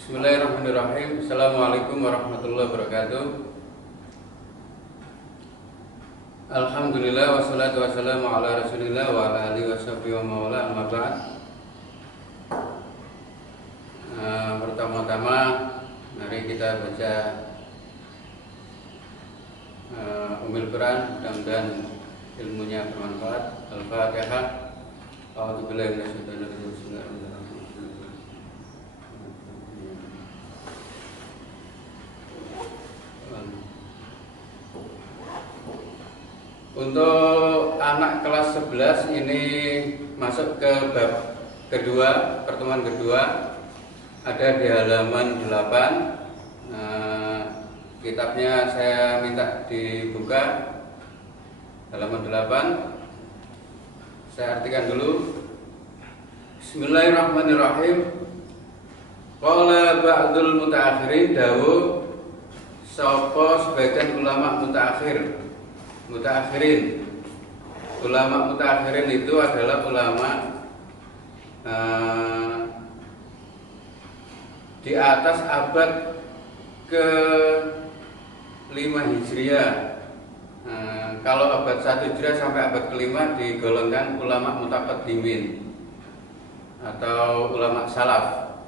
Bismillahirrahmanirrahim. Assalamualaikum warahmatullahi wabarakatuh. Alhamdulillah wassalatu wassalamu ala rasulillah wa ala alihi washabihi wa mawala amma ba'd. Pertama-tama mari kita baca Ummul Quran, mudah-mudahan ilmunya bermanfaat. Al-Fatihah. A'udzubillahi minasyaitonir rajim. Bismillahirrahmanirrahim. Untuk anak kelas 11 ini masuk ke bab kedua, pertemuan kedua, ada di halaman 8. Kitabnya saya minta dibuka halaman 8. Saya artikan dulu. Bismillahirrahmanirrahim. Qala ba'dul mutaakhirin dawuh sapa sebagian ulama mutaakhirin. Ulama mutaakhirin itu adalah ulama di atas abad ke-5 Hijriah. Kalau abad 1 Hijriah sampai abad ke-5 digolongkan ulama mutaqaddimin atau ulama salaf.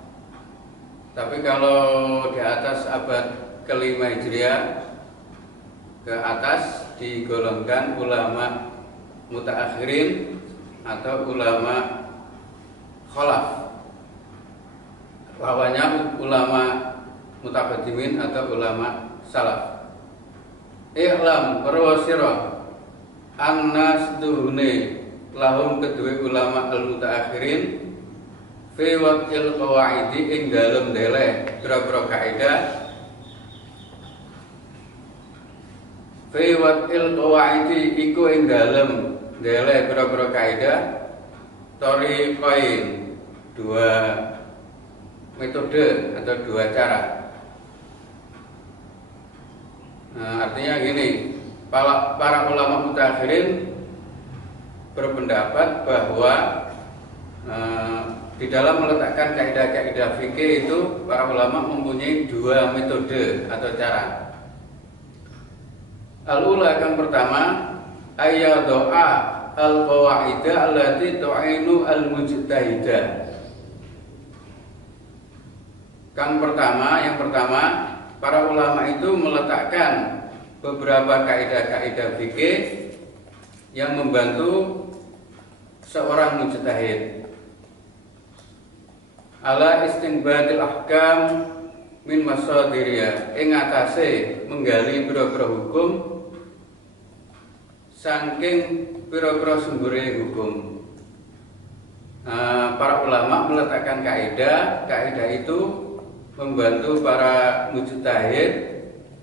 Tapi kalau di atas abad ke-5 Hijriah ke atas digolongkan ulama mutaakhirin atau ulama khalaf. Lawannya ulama mutaqaddimin atau ulama salaf. I'lam warwasira annas duhune lahum kedua ulama al-mutaakhirin fi waqil qawaidi ing dalem deleh pira-pira kaidah fi waqil qawaidi iku ing dalem deleh pira-pira kaidah tariqain, dua metode atau dua cara. Artinya gini, para ulama mutaakhirin berpendapat bahwa di dalam meletakkan kaidah-kaidah fikih itu para ulama mempunyai dua metode atau cara. Al-ula yang pertama ayyadoa al-qawaida allati tu'inu al-mujtahida. Yang pertama para ulama itu meletakkan beberapa kaidah-kaidah fikih yang membantu seorang mujtahid ala istinbatil ahkam min masadiriya ing atase menggali pira-pira hukum saking pira-pira sumbere hukum. Para ulama meletakkan kaidah itu membantu para mujtahid,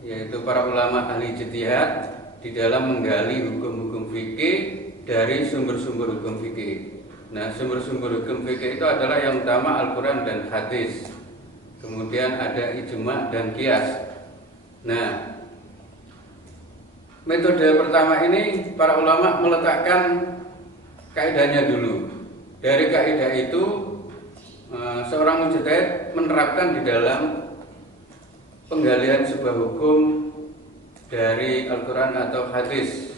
yaitu para ulama ahli ijtihad di dalam menggali hukum-hukum fikih dari sumber-sumber hukum fikih. Nah, sumber-sumber hukum fikih itu adalah yang utama Al-Quran dan hadis. Kemudian ada ijma dan qiyas. Nah, metode pertama ini para ulama meletakkan kaidahnya dulu. Dari kaidah itu seorang mujtahid menerapkan di dalam penggalian sebuah hukum dari Al-Quran atau hadis.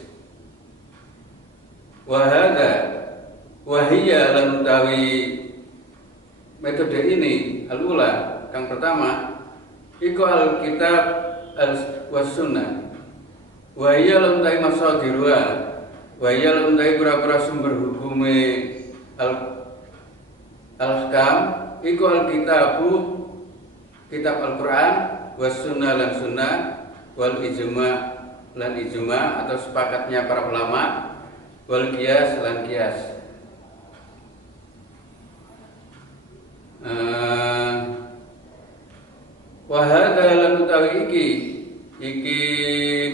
Wahiyya lan utawi metode ini al-ula yang pertama iku al-kitab was-sunnah. Wahiyya lan utawi masadirwa. Wahiyya lan utawi pira-pira sumber hukume al-ahkam iku al-kitabu kitab Al-Quran was-sunnah lan sunnah wal ijma lan ijma atau sepakatnya para ulama wal qiyas lan qiyas. Wahada lan utawi iki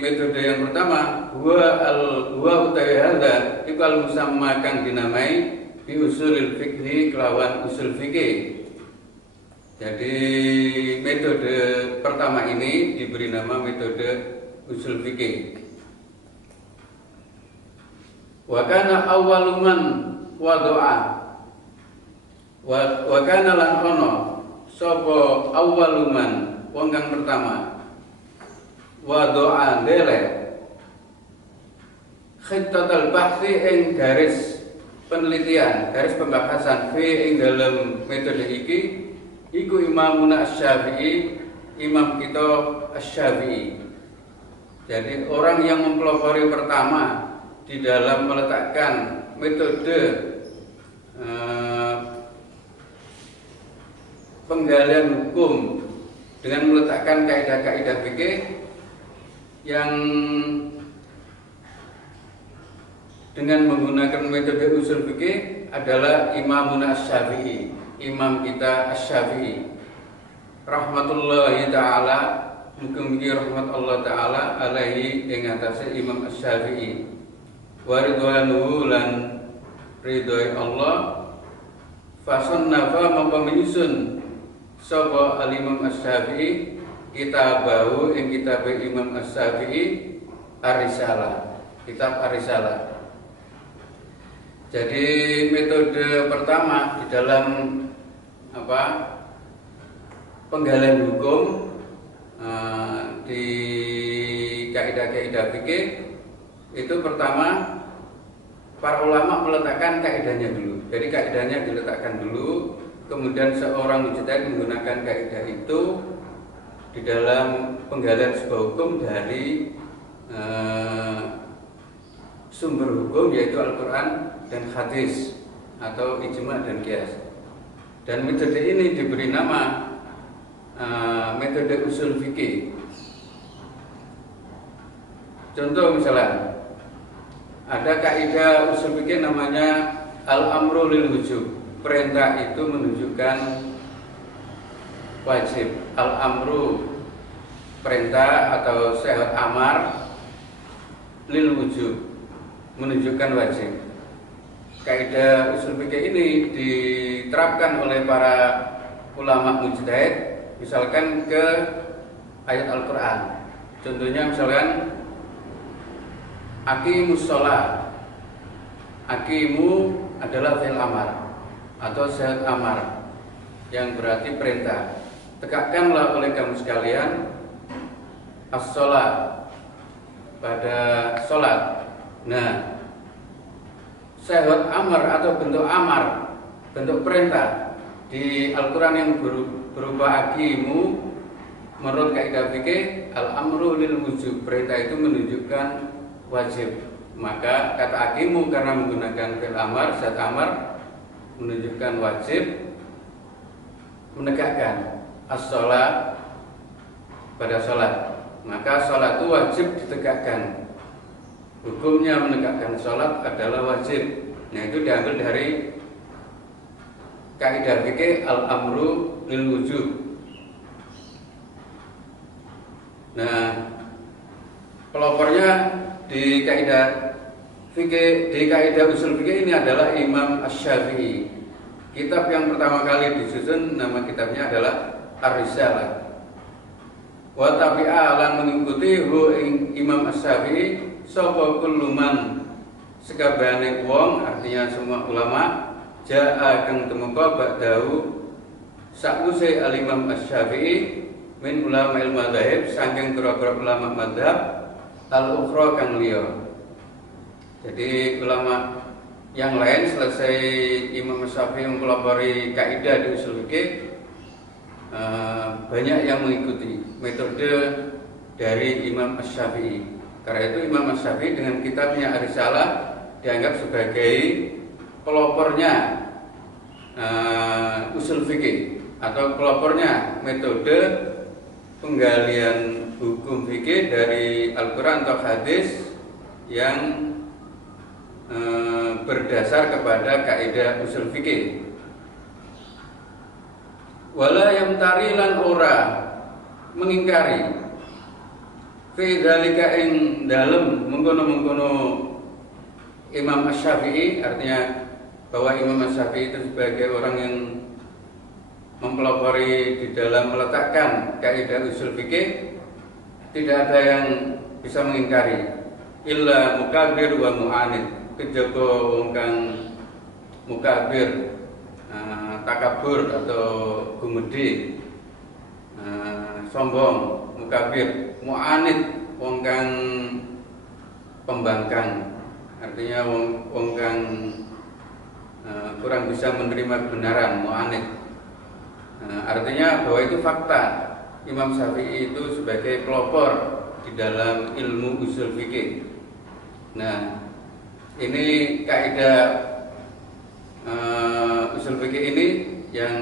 metode yang pertama huwa utawi hada iku al-musamma kang dinamai bi usulil fikhi kelawan usul fikih. Jadi metode pertama ini diberi nama metode usul fikih. Wa kana awwaluman wadoa wa kana lan ono sapa awwaluman wong kang pertama wa doa ndele khittatul bahthi ing garis penelitian, garis pembahasan fi ing dalam metode iki iku Imamuna Asy-Syafi'i, imam kita Asy-Syafi'i. Jadi orang yang mempelopori pertama di dalam meletakkan metode penggalian hukum dengan meletakkan kaidah-kaidah fikih yang dengan menggunakan metode usul fikih adalah Imamun Asy-Syafi'i, imam kita Asy-Syafi'i. Rahmatullahi taala, mugi-mugi rahmat Allah taala alaihi ing atase Imam Asy-Syafi'i. Wa ridwanuhu lan ridhoi Allah fasannafa maka menyusun sapa al-Imam Asy-Syafi'i kitabahu ing kitab Imam Asy-Syafi'i Ar-Risalah, kitab Ar-Risalah. Jadi metode pertama di dalam penggalian hukum di kaidah-kaidah fikih itu pertama para ulama meletakkan kaidahnya dulu. Jadi kaidahnya diletakkan dulu, kemudian seorang mujtahid menggunakan kaidah itu di dalam penggalian sebuah hukum dari sumber hukum yaitu Al-Quran dan hadis atau ijma dan qiyas. Dan metode ini diberi nama metode usul fikih. Contoh misalnya ada kaidah usul fikih namanya al-amru lil wujub. Perintah itu menunjukkan wajib. Al-amru perintah atau sehat amar lil wujub menunjukkan wajib. Kaidah usul fikih ini diterapkan oleh para ulama mujtahid misalkan ke ayat Al-Quran. Contohnya misalkan aqimus shalah. Aqimu adalah fi'il amar atau sehat amar yang berarti perintah. Tegakkanlah oleh kamu sekalian as-shalah pada sholat. Nah, sehat amar atau bentuk amar, bentuk perintah di Al-Quran yang berupa aqimu menurut kaidah fikih al-amru lil wujub, perintah itu menunjukkan wajib. Maka kata aqimu karena menggunakan fi'il amar, zat amar menunjukkan wajib, menegakkan as-shalah pada sholat. Maka sholat itu wajib ditegakkan. Hukumnya menegakkan sholat adalah wajib. Nah itu diambil dari kaidah fikih al-amru lil wujub. Nah pelopornya di kaidah fikih, di kaidah usul fikih ini adalah Imam Asy-Syafi'i. Kitab yang pertama kali disusun nama kitabnya adalah Ar-Risalah. Wa tabi'a lan mengikuti hu Imam Asy-Syafi'i sapa kulluman sekabehane wong, artinya semua ulama jaa kang tumeka ba'dahu sakwuse al-Imam Asy-Syafi'i min ulama al-madzhab saking pira-pira ulama madzhab al-ukhra kang liya. Jadi ulama yang lain selesai Imam Asy-Syafi'i mempelopori kaidah di usul fikih, banyak yang mengikuti metode dari Imam Asy-Syafi'i. Karena itu Imam Asy-Syafi'i dengan kitabnya Ar-Risalah dianggap sebagai pelopornya usul fikih atau pelopornya metode penggalian hukum fikih dari Al-Quran atau hadis yang berdasar kepada kaidah usul fikih. Wala yamtari lan ora mengingkari fi dzalika ing dalem mengkono-mengkono Imam Asy-Syafi'i, artinya bahwa Imam Asy-Syafi'i itu sebagai orang yang mempelopori di dalam meletakkan kaidah usul fikih, tidak ada yang bisa mengingkari illa mukabir wa mu'anid, kejaba wong kang mukabir takabur atau gumedi, sombong, mukabir, mu'anid, wong kang pembangkang, artinya wong kang kurang bisa menerima kebenaran, mu'anid. Artinya bahwa itu fakta. Imam Syafi'i itu sebagai pelopor di dalam ilmu usul fikih. Nah, ini kaidah usul fikih ini yang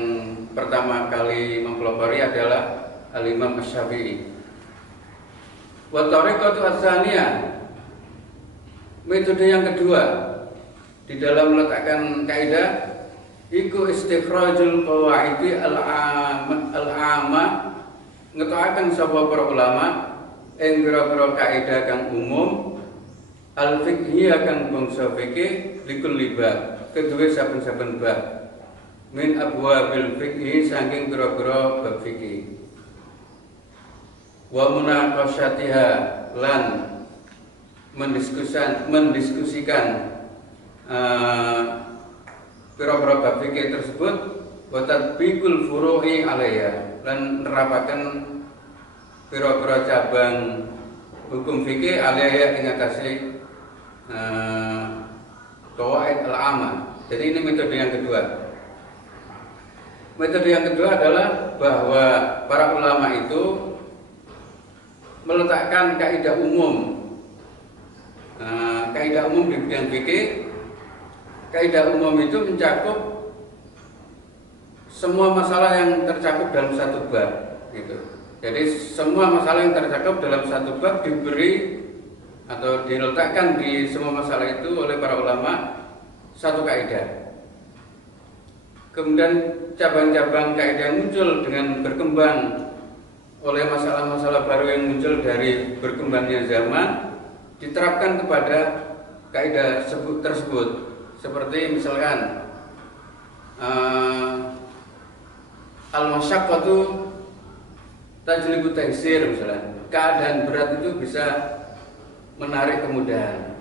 pertama kali mempelopori adalah Al-Imam Syafi'i. Wa tariqatu ats-tsaniyah, metode yang kedua di dalam meletakkan kaidah iku istikhrajul qawaidi al-'amah, ngetokaken sapa para ulama ing pira-pira kaidah kang umum al-fiqhiyah kang bangsa fikih likul bab, kedue saben-saben bab min abwabil fiqhi saking pira-pira bab fikih wa munaqasyatiha lan mendiskusikan pira-pira bab fikih tersebut wa tatbiqul furu'i alaiha lan nerapaken pira-pira cabang hukum fikih alaiha ing atase qawaid al-'amah. Jadi ini metode yang kedua. Metode yang kedua adalah bahwa para ulama itu meletakkan kaidah umum. Kaidah umum di bidang fikih. Kaidah umum itu mencakup semua masalah yang tercakup dalam satu bab, gitu. Jadi semua masalah yang tercakup dalam satu bab diberi atau diletakkan di semua masalah itu oleh para ulama satu kaidah. Kemudian cabang-cabang kaidah yang muncul dengan berkembang oleh masalah-masalah baru yang muncul dari berkembangnya zaman diterapkan kepada kaidah tersebut. Seperti misalkan al-masyaqqatu tajlibu taysir, misalnya keadaan berat itu bisa menarik kemudahan.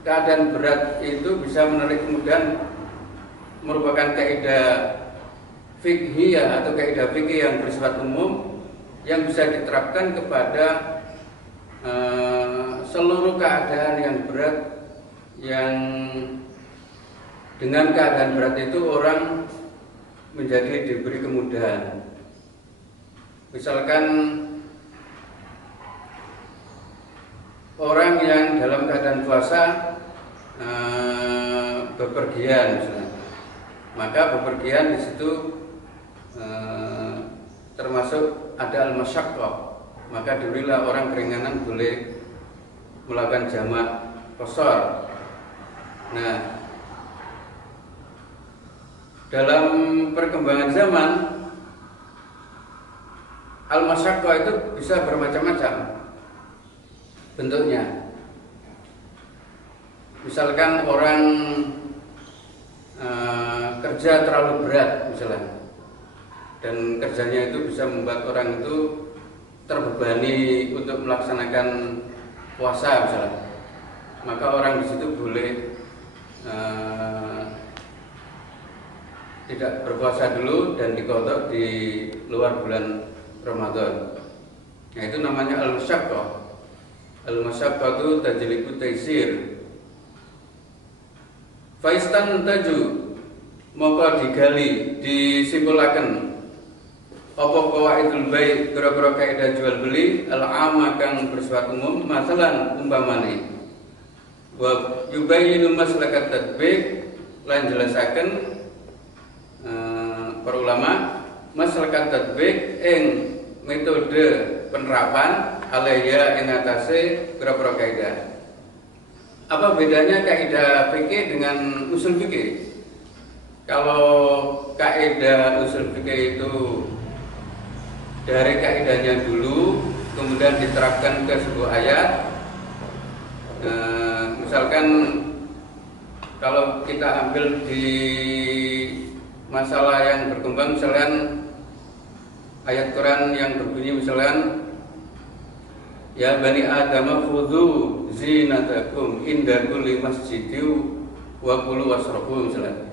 Keadaan berat itu bisa menarik kemudahan merupakan kaidah fiqhiyah atau kaidah fikih yang bersifat umum yang bisa diterapkan kepada seluruh keadaan yang berat, yang dengan keadaan berat itu orang menjadi diberi kemudahan. Misalkan orang yang dalam keadaan puasa bepergian misalnya, maka bepergian di situ termasuk ada al-masyaqqah, maka diberilah orang keringanan boleh melakukan jamak qashar. Nah, dalam perkembangan zaman al-masyaqqah itu bisa bermacam-macam bentuknya. Misalkan orang kerja terlalu berat misalnya, dan kerjanya itu bisa membuat orang itu terbebani untuk melaksanakan puasa misalnya, maka orang di situ boleh tidak berpuasa dulu dan diqadha di luar bulan Ramadan. Nah, itu namanya al-masyaqqah. Al-masyaqqatu tajlibu taysir. Faistan taju, maka digali, disimpulaken apa qawaidul bai', pira-pira kaidah jual beli al-'amah kang bersifat umum, masalan umpamane wa yubayyinu maslakat tatbiq, lan jelasaken para ulama maslakat tatbiq ing metode penerapan alaiya ing atase pira-pira kaidah. Apa bedanya kaidah fikih dengan usul fikih? Kalau kaidah usul fikih itu dari kaidahnya dulu kemudian diterapkan ke sebuah ayat. Misalkan kalau kita ambil di masalah yang berkembang, misalkan ayat Quran yang berbunyi misalkan ya bani Adam khudhu zinatakum inda kulli masjidin wa kulu wasrabu, misalkan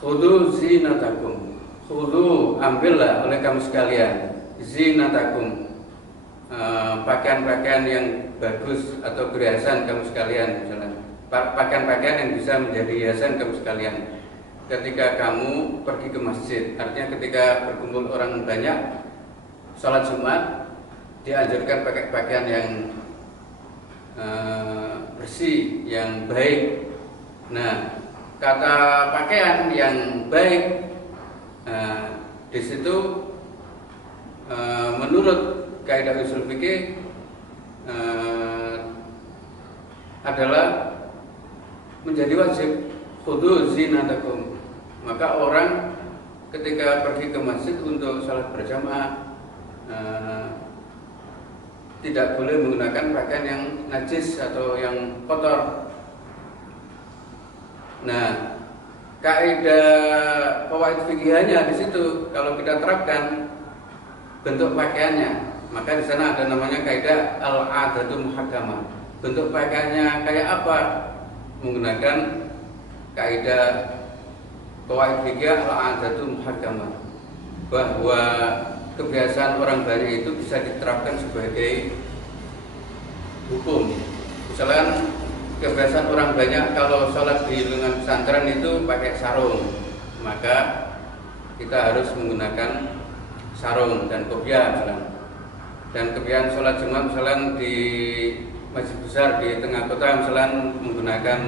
Khudhu zinatakum. Khudhu, ambillah oleh kamu sekalian zinatakum, pakaian-pakaian yang bagus atau perhiasan kamu sekalian, misalnya pakaian-pakaian yang bisa menjadi hiasan kamu sekalian ketika kamu pergi ke masjid. Artinya ketika berkumpul orang banyak sholat Jumat, dianjurkan pakai pakaian yang bersih, yang baik. Nah, kata pakaian yang baik di situ menurut kaidah usul fikih adalah menjadi wajib. Khudhu zinatakum. Maka orang ketika pergi ke masjid untuk sholat berjamaah tidak boleh menggunakan pakaian yang najis atau yang kotor. Nah, kaidah qawaid fikihnya di situ kalau kita terapkan bentuk pakaiannya, maka di sana ada namanya kaidah al-'adatu muhakkamah. Bentuk pakaiannya kayak apa? Menggunakan kaidah qawaid fikih al-'adatu muhakkamah, bahwa kebiasaan orang banyak itu bisa diterapkan sebagai hukum. Misalkan kebiasaan orang banyak kalau sholat di lingkungan pesantren itu pakai sarung, maka kita harus menggunakan sarung dan kopiah misalnya. Dan kebiasaan sholat Jumat misalnya di masjid besar di tengah kota misalnya menggunakan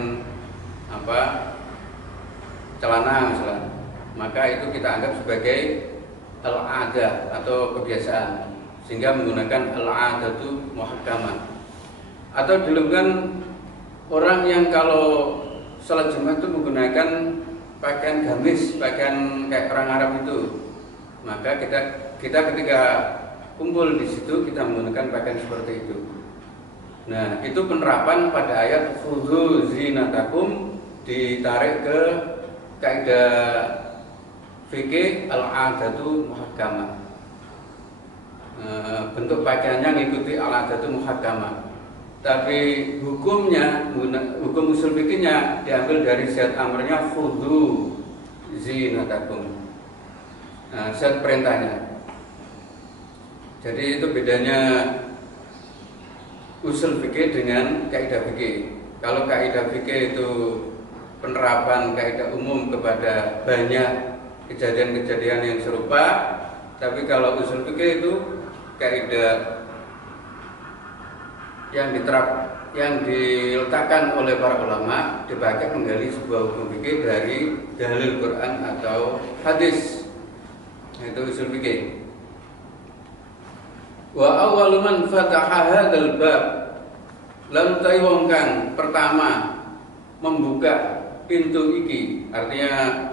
celana misalnya, maka itu kita anggap sebagai al-'adah atau kebiasaan, sehingga menggunakan al-'adatu muhakkamah. Atau dulu kan orang yang kalau sholat Jumat itu menggunakan pakaian gamis, pakaian kayak orang Arab itu, maka kita ketika kumpul di situ kita menggunakan pakaian seperti itu. Nah, itu penerapan pada ayat khudhu zinatakum ditarik ke kaidah fikih al-'adatu muhakkamah. Bentuk pakaiannya mengikuti al-'adatu muhakkamah. Tapi hukumnya, hukum usul fikihnya diambil dari zat amrnya khudhu zinatakum. Zat perintahnya. Jadi itu bedanya usul fikih dengan kaidah fikih. Kalau kaidah fikih itu penerapan kaidah umum kepada banyak kejadian-kejadian yang serupa, tapi kalau usul fikih itu kaidah yang diletakkan oleh para ulama dipakai menggali sebuah hukum fikih dari dalil Quran atau hadis. Itu usul fikih. Wa awwalu man fataha hadzal bab, lalu wong kang pertama membuka pintu iki, artinya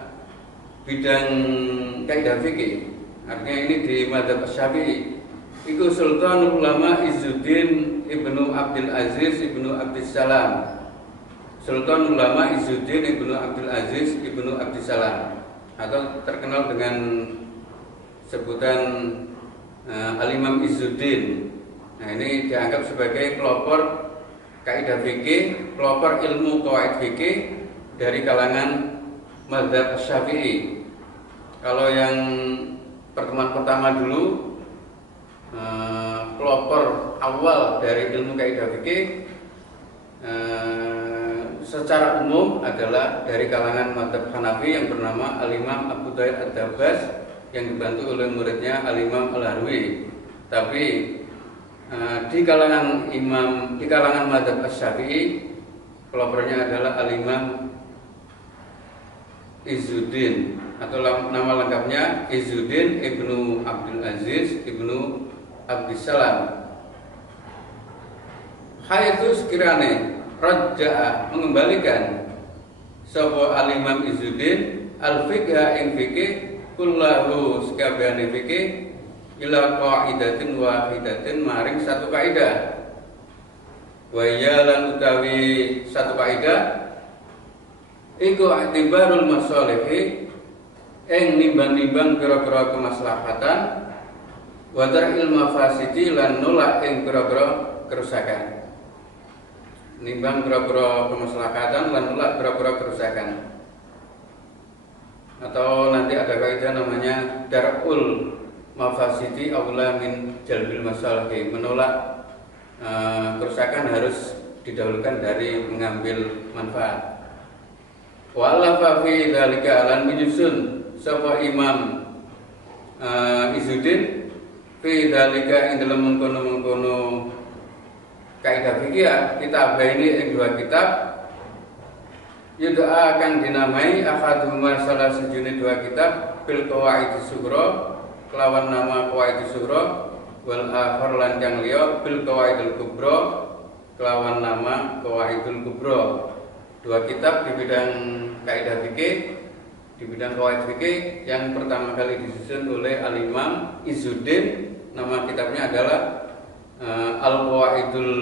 bidang kaidah fikih, artinya ini di madzhab Syafi'i. Iku Sultanul Ulama Izzuddin Ibnu Abdul Aziz Ibnu Abdissalam. Sultan Ulama Izzuddin Ibnu Abdul Aziz Ibnu Abdissalam, atau terkenal dengan sebutan Al-Imam Izzuddin. Nah, ini dianggap sebagai pelopor kaidah fikih, pelopor ilmu qawaid fikih dari kalangan madzhab Syafi'i. Kalau yang pertemuan pertama dulu, pelopor awal dari ilmu kaidah fikih secara umum adalah dari kalangan madzhab Hanafi yang bernama Al-Imam Abu Dair Ad-Dabbas yang dibantu oleh muridnya Al-Imam Al-Harwi. Tapi di kalangan madzhab Asy-Syafi'i pelopornya adalah Al-Imam Izzuddin, atau nama lengkapnya Izzuddin Ibnu Abdul Aziz Ibnu Abdissalam. Haitsu sekirane raja'a mengembalikan sapa Al-Imam Izzuddin al-fiqha ing fikih kullahu sakabehane fikih ila qaidatin wahidatin maring satu kaidah. Wa ya lan utawi satu kaidah iku i'tibarul masalihi ing nimbang-nimbang pira-pira kemaslahatan wa dar'il mafasidi lan nolak ing pira-pira kerusakan. Nimbang pira-pira kemaslahatan lan nolak pira-pira kerusakan. atau nanti ada kaidah namanya darul mafasidi aula min jalbil masalahi, menolak kerusakan harus didahulukan dari mengambil manfaat. Wa'alafa fi dzalika alan menyusun sapa Imam Izzuddin fi dzalika ing dalem mengkono-mengkono kaidah fikih kitab ini ing dua kitab yudha akan dinamai ahaduma salah sejune dua kitab bil qawaidus sughra kelawan nama qawaidus sughra wal akhar lan kang liya bil qawaidul kubra kelawan nama qawaidul kubra. Dua kitab di bidang kaidah fikih, di bidang qawaid fikih yang pertama kali disusun oleh Al-Imam Izzuddin. Nama kitabnya adalah Al-Qawaidul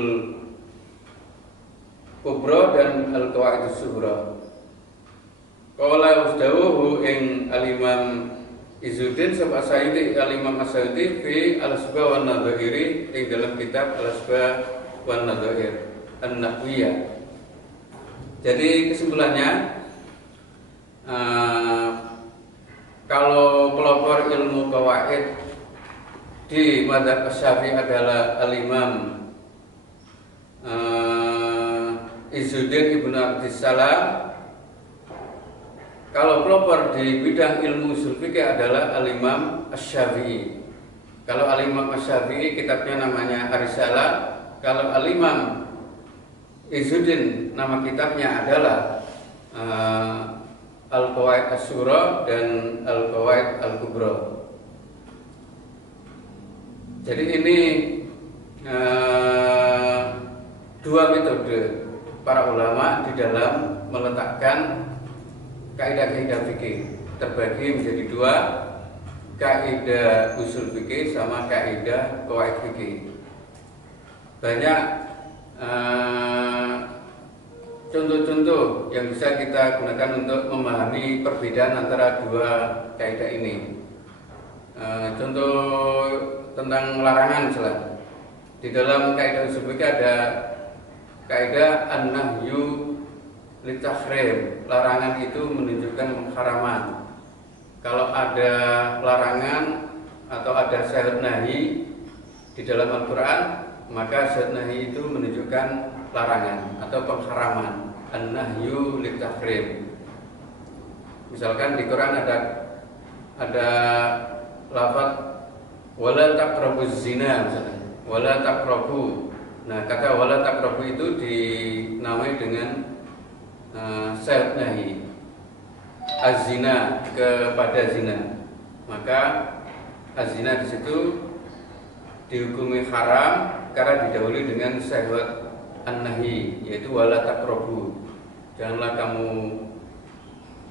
Kubra dan Al-Qawaidus Sughra. Qala usdawuhu ing Al-Imam Izzuddin sapa Sayyidi Al-Imam As-Sayyidi fi Al-Asba wan Nadhairi ing dalam kitab Al-Asba wan Nadhair An-Nahwiyah. Jadi kesimpulannya, kalau pelopor ilmu qawaid di madzhab Syafi'i adalah Al-Imam Izzuddin Ibnu Abdissalam, kalau pelopor di bidang ilmu ushul fikih adalah Al-Imam Asy-Syafi'i. Kalau Al-Imam Asy-Syafi'i kitabnya namanya Ar-Risalah, kalau Al-Imam Izzuddin nama kitabnya adalah Al-Qawaid As-Sughra dan Al-Qawaid Al-Kubra. Jadi ini dua metode para ulama di dalam meletakkan kaidah-kaidah fikih, terbagi menjadi dua, kaidah usul fikih sama kaidah qawaid fikih. Banyak contoh-contoh yang bisa kita gunakan untuk memahami perbedaan antara dua kaidah ini. Contoh tentang larangan misalnya. Di dalam kaidah usul fikih ada kaidah an-nahyu litahrim. Larangan itu menunjukkan pengharaman. Kalau ada larangan atau ada syarat nahi di dalam Al-Qur'an, maka syarat nahi itu menunjukkan larangan atau pengharaman. An-nahyu litahrim. Misalkan di Quran ada lafaz wala taqrabuz zina misalnya. Wala taqrabu. Nah, kata wala taqrabu itu dinamai dengan syarat nahi. Az-zina kepada zina. Maka az-zina di situ dihukumi haram karena didahului dengan syahwat an-nahi, yaitu wala taqrabu. Janganlah kamu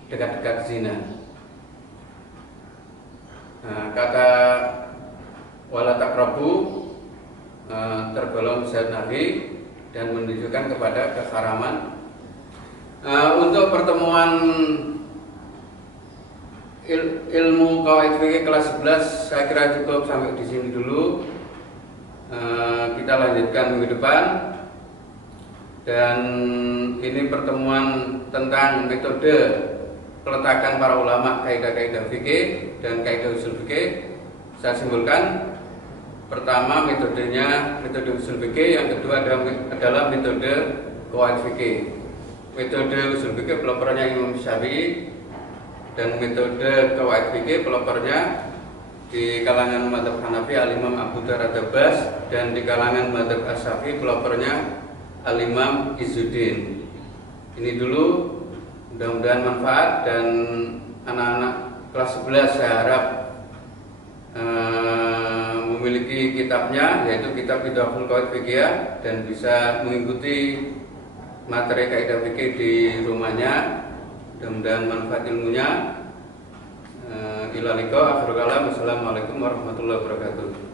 dekat-dekat zina. Kata wala taqrabu tergolong syahwat nahi dan menunjukkan kepada keharaman. Untuk pertemuan ilmu qawaid fikih kelas 11 saya kira cukup sampai di sini dulu. Kita lanjutkan minggu depan, dan ini pertemuan tentang metode peletakan para ulama kaidah-kaidah fikih dan kaidah usul fikih. Saya simpulkan, pertama metodenya metode usul fikih, yang kedua adalah metode qawaid fikih. Metode usul fikih pelopornya Imam Syafi'i, dan metode qawaid fikih pelopornya di kalangan madzhab Hanafi Al-Imam Abu Dawud Ad-Dabbas, dan di kalangan madzhab Asy-Syafi'i pelopornya Al-Imam Izzuddin. Ini dulu, mudah-mudahan manfaat, dan anak-anak kelas 11 saya harap memiliki kitabnya, yaitu kitab Idhaful Qawaid Fiqhiyah, dan bisa mengikuti materi kaidah fikih di rumahnya. Mudah-mudahan manfaat ilmunya. Ila liqa, akhirul kalam. Wassalamualaikum warahmatullahi wabarakatuh.